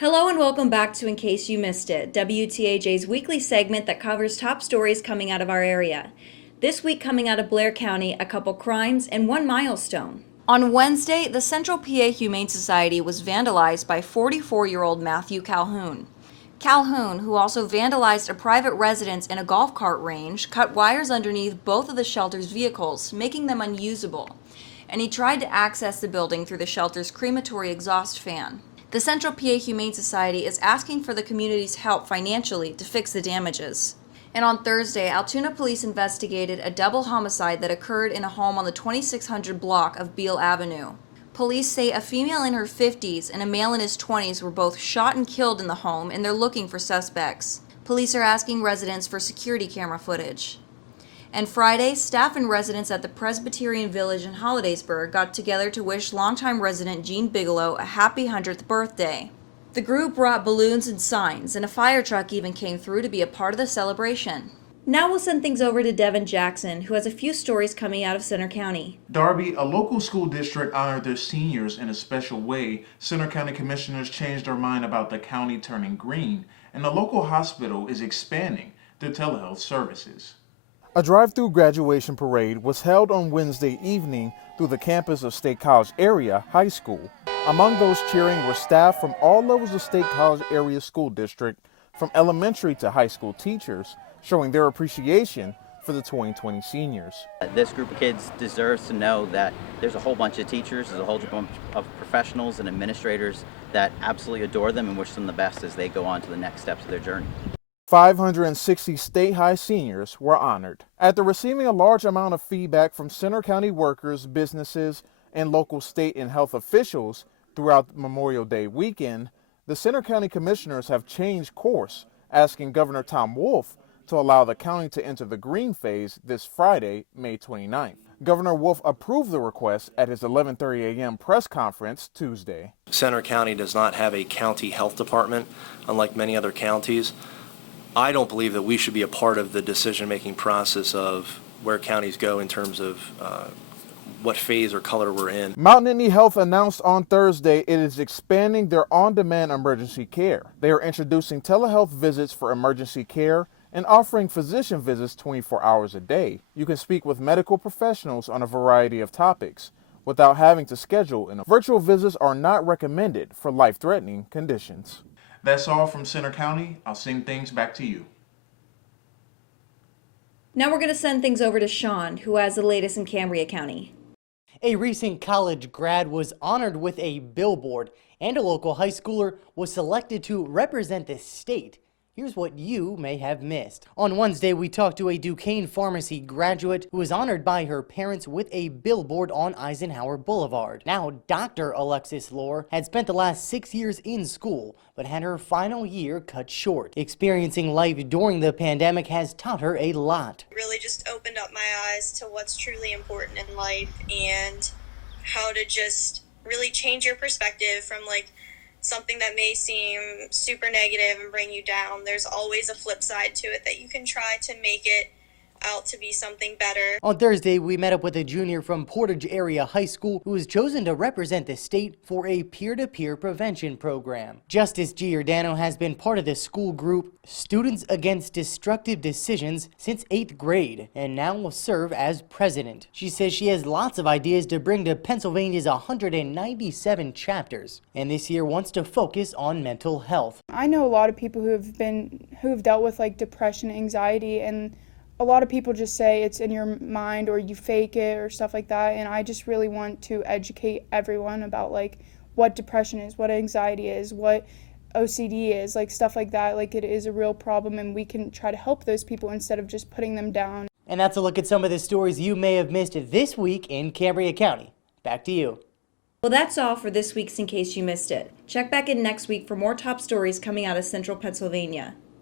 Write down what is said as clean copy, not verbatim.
Hello and welcome back to In Case You Missed It, WTAJ's weekly segment that covers top stories coming out of our area. This week coming out of Blair County, a couple crimes and one milestone. On Wednesday, the Central PA Humane Society was vandalized by 44-year-old Matthew Calhoun. Calhoun, who also vandalized a private residence and a golf cart range, cut wires underneath both of the shelter's vehicles, making them unusable. And he tried to access the building through the shelter's crematory exhaust fan. The Central PA Humane Society is asking for the community's help financially to fix the damages. And on Thursday, Altoona police investigated a double homicide that occurred in a home on the 2600 block of Beale Avenue. Police say a female in her 50s and a male in his 20s were both shot and killed in the home, and they're looking for suspects. Police are asking residents for security camera footage. And Friday, staff and residents at the Presbyterian Village in Hollidaysburg got together to wish longtime resident Jean Bigelow a happy 100th birthday. The group brought balloons and signs, and a fire truck even came through to be a part of the celebration. Now we'll send things over to Devin Jackson, who has a few stories coming out of Center County. Darby, a local school district, honored their seniors in a special way. Center County commissioners changed their mind about the county turning green, and the local hospital is expanding their telehealth services. A drive-through graduation parade was held on Wednesday evening through the campus of State College Area High School. Among those cheering were staff from all levels of State College Area School District, from elementary to high school teachers, showing their appreciation for the 2020 seniors. This group of kids deserves to know that there's a whole bunch of teachers, there's a whole bunch of professionals and administrators that absolutely adore them and wish them the best as they go on to the next steps of their journey. 560 State High seniors were honored. After receiving a large amount of feedback from Center County workers, businesses, and local state and health officials throughout Memorial Day weekend, the Center County commissioners have changed course, asking Governor Tom Wolf to allow the county to enter the green phase this Friday, May 29th. Governor Wolf approved the request at his 11:30 a.m. press conference Tuesday. Center County does not have a county health department, unlike many other counties. I don't believe that we should be a part of the decision-making process of where counties go in terms of what phase or color we're in. Mount Nittany Health announced on Thursday it is expanding their on-demand emergency care. They are introducing telehealth visits for emergency care and offering physician visits 24 hours a day. You can speak with medical professionals on a variety of topics without having to schedule, and virtual visits are not recommended for life-threatening conditions. That's all from Center County. I'll send things back to you. Now we're going to send things over to Sean, who has the latest in Cambria County. A recent college grad was honored with a billboard, and a local high schooler was selected to represent the state. Here's what you may have missed. On Wednesday, we talked to a Duquesne Pharmacy graduate who was honored by her parents with a billboard on Eisenhower Boulevard. Now, Dr. Alexis Lohr had spent the last 6 years in school, but had her final year cut short. Experiencing life during the pandemic has taught her a lot. It really just opened up my eyes to what's truly important in life and how to just really change your perspective from something that may seem super negative and bring you down. There's always a flip side to it that you can try to make it out to be something better. On Thursday, we met up with a junior from Portage Area High School who was chosen to represent the state for a peer-to-peer prevention program. Justice Giordano has been part of the school group Students Against Destructive Decisions since 8th grade and now will serve as president. She says she has lots of ideas to bring to Pennsylvania's 197 chapters, and this year wants to focus on mental health. I know a lot of people who have dealt with depression, anxiety, and a lot of people just say it's in your mind or you fake it or stuff like that, and I just really want to educate everyone about what depression is, what anxiety is, what OCD is, stuff like that. It is a real problem, and we can try to help those people instead of just putting them down. And that's a look at some of the stories you may have missed this week in Cambria County. Back to you. Well, that's all for this week's In Case You Missed It. Check back in next week for more top stories coming out of Central Pennsylvania.